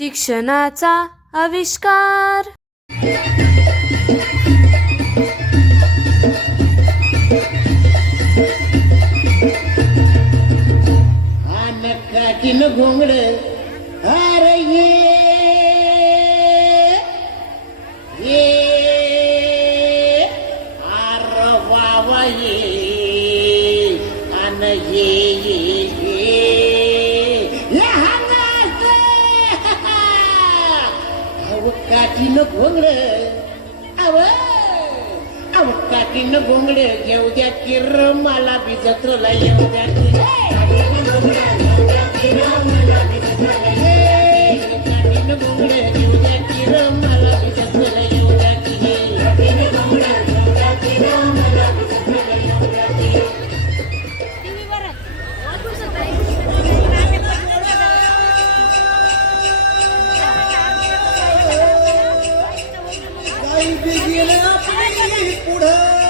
शिक्षणाचा आविष्कार. किन घोंगड अरे ये. आर बाबा ये. अन ये ये. अव काठीनं घोंगड. आव अव काठीनं घोंगड घेऊ द्या किर मला बिजत्रला येऊ द्या किर मला बिजत्रला I'm picking up the food.